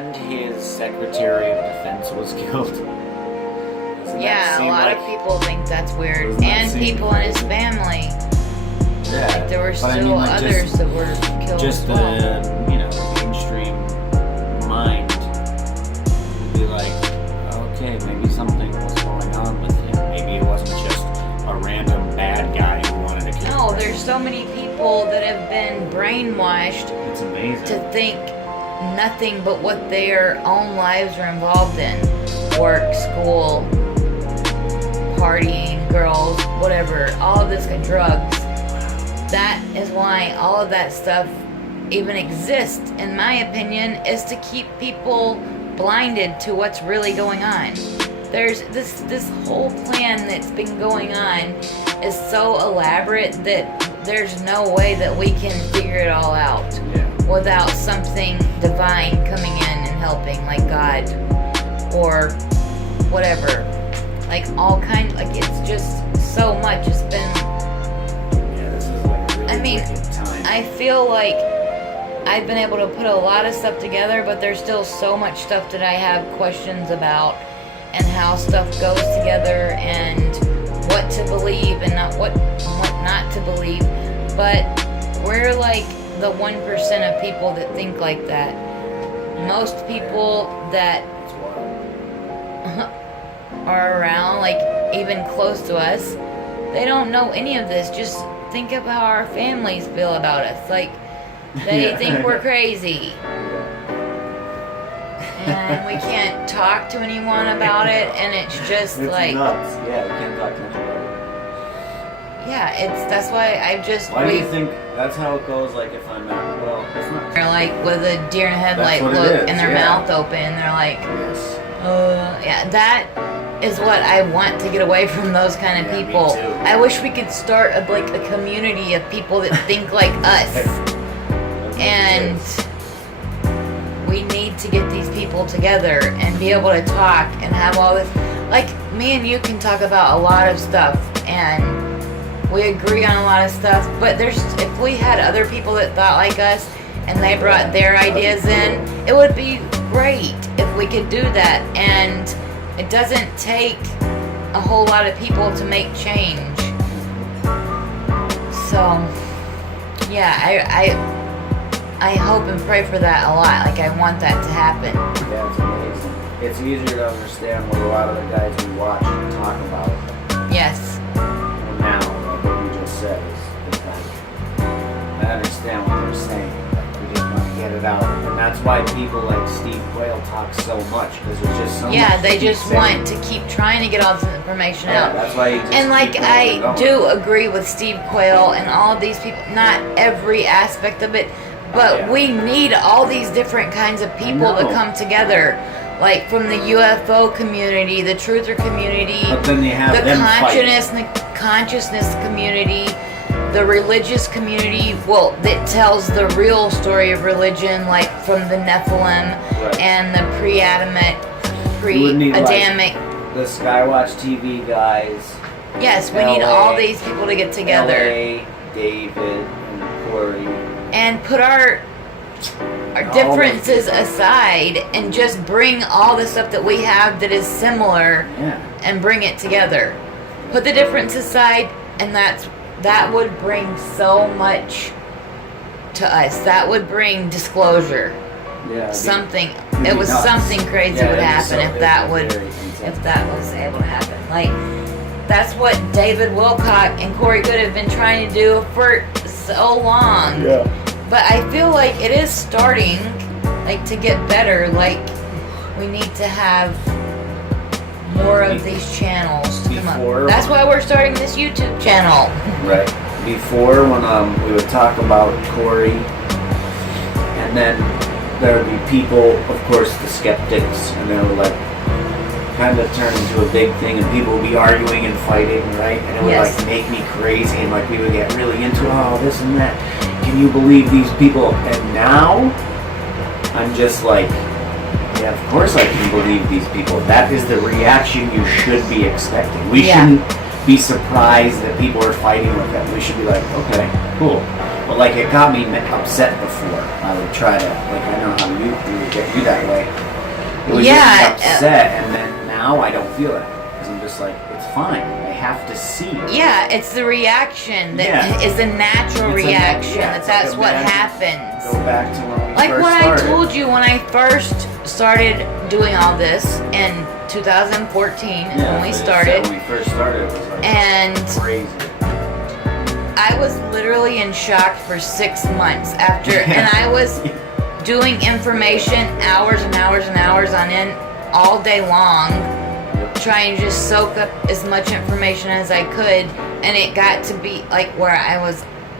and his Secretary of Defense was killed. Yeah, a lot of people think that's weird. Doesn't that And seem people in his crazy? family. Yeah. Like, there were but still I mean, like, others that were killed just as well. the, mainstream mind would be like, okay, maybe something was going on with him. Maybe it wasn't just a random bad guy who wanted to kill No, him. there's so many people that have been brainwashed It's amazing. to think nothing but what their own lives are involved in. Work, school, partying, girls, whatever, all of this, drugs. That is why all of that stuff even exists, in my opinion, is to keep people blinded to what's really going on. There's this whole plan that's been going on is so elaborate that there's no way that we can figure it all out without something divine coming in and helping, like God or whatever. Like all kind, like it's just so much. It's been. This is like a really wicked time. I feel like I've been able to put a lot of stuff together, but there's still so much stuff that I have questions about, and how stuff goes together, and what to believe and what not to believe. But we're like the 1% of people that think like that. Most people that are around, like even close to us, they don't know any of this. Just think of how our families feel about us. Like, they think we're crazy. And we can't talk to anyone about it, and it's just it's like nuts. Yeah, we can't talk to anybody. Yeah, that's why I just Why do you think that's how it goes? Like if I'm not, well, it's not. They're like with a deer in headlight what it look is, and their yeah. mouth open, and they're like, Yes. yeah, that is what I want to get away from, those kind of Yeah, me people. too. I wish we could start a community of people that think like us. And we need to get these people together and be able to talk and have all this. Like, me and you can talk about a lot of stuff, and we agree on a lot of stuff, but if we had other people that thought like us and they brought their ideas in, it would be great if we could do that. And it doesn't take a whole lot of people to make change. So, yeah, I hope and pray for that a lot. Like, I want that to happen. Yeah, it's amazing. It's easier to understand what a lot of the guys we watch talk about. Yes. Now, like what you just said, is like, I understand what they're saying. Like, we just want to get it out. And that's why people like Steve Quayle talk so much, because there's just so much. Yeah, they to keep just saying. want to keep trying to get all this information out. That's why you just And like, keep I going. do agree with Steve Quayle and all of these people, not every aspect of it, but we need all these different kinds of people to come together. Like, from the UFO community, the truther community, But then you have the them consciousness community, the religious community, well, that tells the real story of religion, like from the Nephilim and the pre-Adamic, pre-Adamic. The Skywatch TV guys. Yes, we need all these people to get together. LA, David, and Corey. And put our differences aside and just bring all the stuff that we have that is similar and bring it together. Put the difference aside, and that would bring so much to us. That would bring disclosure. Yeah. Something crazy would happen if that was able to happen. Like, that's what David Wilcock and Corey Good have been trying to do for so long. Yeah. But I feel like it is starting, like, to get better. Like, we need to have more of these channels to come up. That's why we're starting this YouTube channel. Right. Before, when we would talk about Corey, and then there would be people, of course, the skeptics, and they would like kind of turn into a big thing, and people would be arguing and fighting, right? And it would like make me crazy, and like we would get really into this and that. Can you believe these people? And now I'm just like, yeah, of course I can believe these people. That is the reaction you should be expecting. We shouldn't be surprised that people are fighting with them. We should be like, okay, cool. But like, it got me upset before. I would try to, like, I know how you would get you that way. It was Yeah, just upset, and then now I don't feel that because I'm just like, it's fine. I have to see. Yeah, it's the reaction that is a natural reaction. That's what happens. Go back to when we Like first what started. I told you when I first started doing all this in 2014 when we started. When we first started, it was like And crazy. I was literally in shock for 6 months after, and I was doing information hours and hours and hours on end all day long, trying to just soak up as much information as I could, and it got to be like where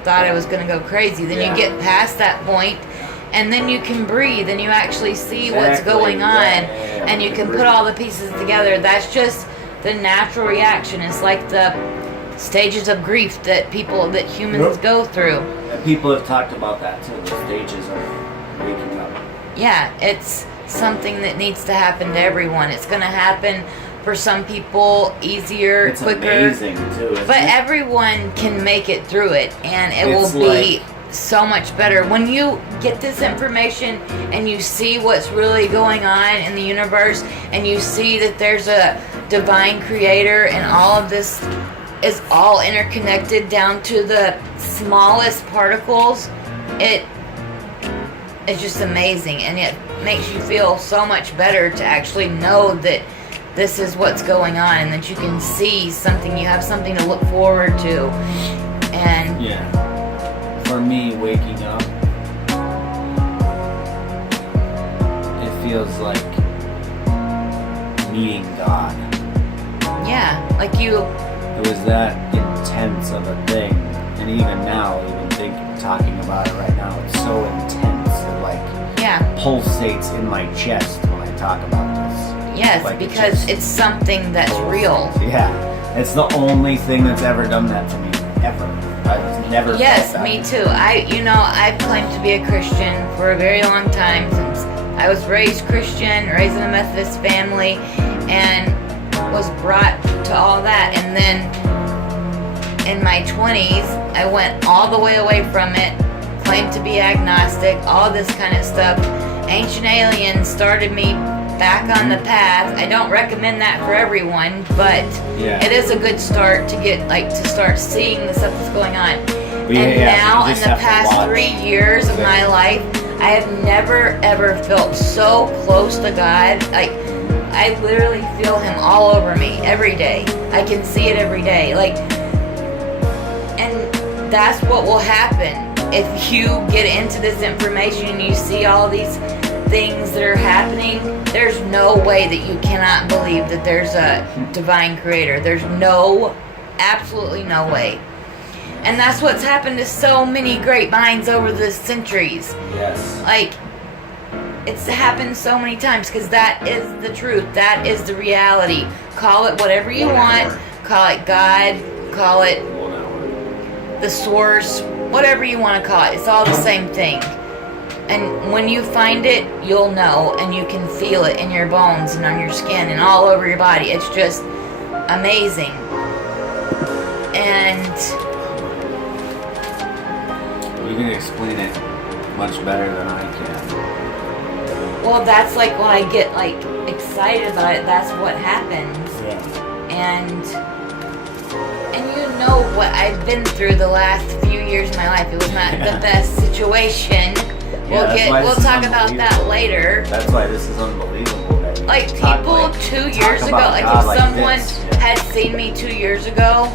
thought I was gonna go crazy. Then you get past that point, and then you can breathe and you actually see what's going on, and you can put all the pieces together. That's just the natural reaction. It's like the stages of grief that humans go through. And people have talked about that too, the stages of waking up. Yeah, it's something that needs to happen to everyone. It's going to happen for some people easier, It's quicker. amazing too, But isn't it? everyone can make it through it, and it It's will be so much better when you get this information and you see what's really going on in the universe, and you see that there's a divine creator, and all of this is all interconnected down to the smallest particles. It's just amazing, and it makes you feel so much better to actually know that this is what's going on, and that you can see something, you have something to look forward to. And yeah, for me, waking up, it feels like meeting God. yeah, like you, It was that intense of a thing, and even now, talking about it right now, it's so intense. It like pulsates in my chest when I talk about this. yes, Like, because it's something that's real. Yeah, it's the only thing that's ever done that to me, ever. I've never. Yes, felt that. me too. I've claimed to be a Christian for a very long time, since I was raised Christian, raised in a Methodist family, and was brought to all that. And then in my 20s, I went all the way away from it, claimed to be agnostic, all this kind of stuff. Ancient Aliens started me back on the path. I don't recommend that for everyone, but it is a good start to get, to start seeing the stuff that's going on. Now, in the past 3 years of my life, I have never ever felt so close to God. I literally feel Him all over me every day. I can see it every day. And that's what will happen if you get into this information and you see all these things that are happening. There's no way that you cannot believe that there's a divine creator. There's absolutely no way. And that's what's happened to so many great minds over the centuries. Yes. It's happened so many times, because that is the truth. That is the reality. Call it whatever you want. Call it God. Call it the source. Whatever you want to call it. It's all the same thing. And when you find it, you'll know, and you can feel it in your bones and on your skin and all over your body. It's just amazing. And you can explain it much better than I can. well, that's when I get excited about it. That's what happens. Yeah. And you know what I've been through the last few years of my life. It was not the best situation. We'll talk about that later. That's why this is unbelievable. People 2 years ago, if someone had seen me 2 years ago,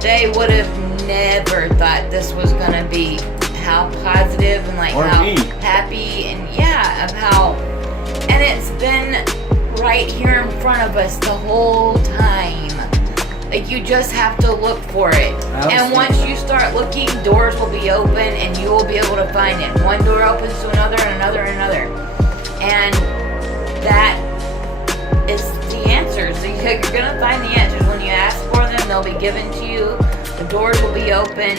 they would have never thought this was gonna be how positive and how happy and and it's been right here in front of us the whole time. You just have to look for it. And once you start looking, doors will be open and you will be able to find it. One door opens to another and another and another. And that is the answers. You're going to find the answers. When you ask for them, they'll be given to you. The doors will be open.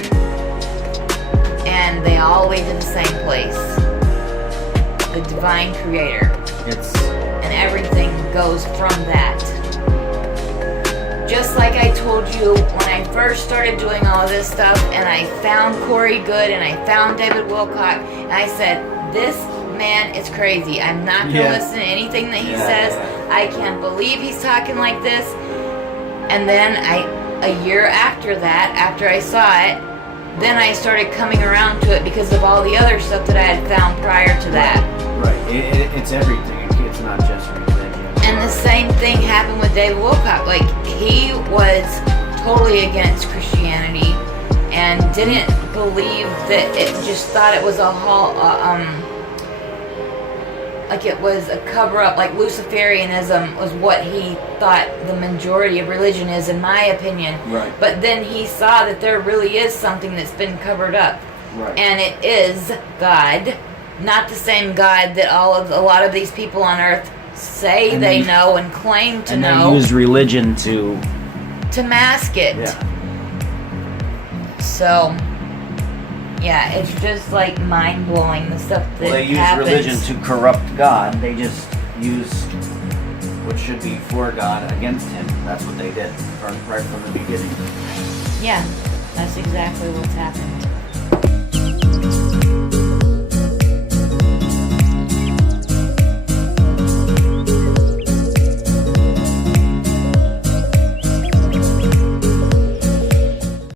And they all lead to the same place. The divine creator. And everything goes from that. Just like I told you when I first started doing all this stuff, and I found Corey Good and I found David Wilcock, and I said, this man is crazy. I'm not going to listen to anything that he says. I can't believe he's talking like this. And then a year after that, after I saw it, then I started coming around to it because of all the other stuff that I had found prior to that. Right. It's everything. It's not just religion. And the same thing happened with David Wilcock. Like, he was totally against Christianity and didn't believe that it, just thought it was like it was a cover-up, like Luciferianism was what he thought the majority of religion is, in my opinion. Right. But then he saw that there really is something that's been covered up. Right. And it is God, not the same God that a lot of these people on earth say and they know and claim to know. And they use religion to mask it. Yeah. So, yeah, it's just like mind-blowing, the stuff that they use happens. religion to corrupt God. They just use what should be for God against him. That's what they did right from the beginning. Yeah, that's exactly what's happened.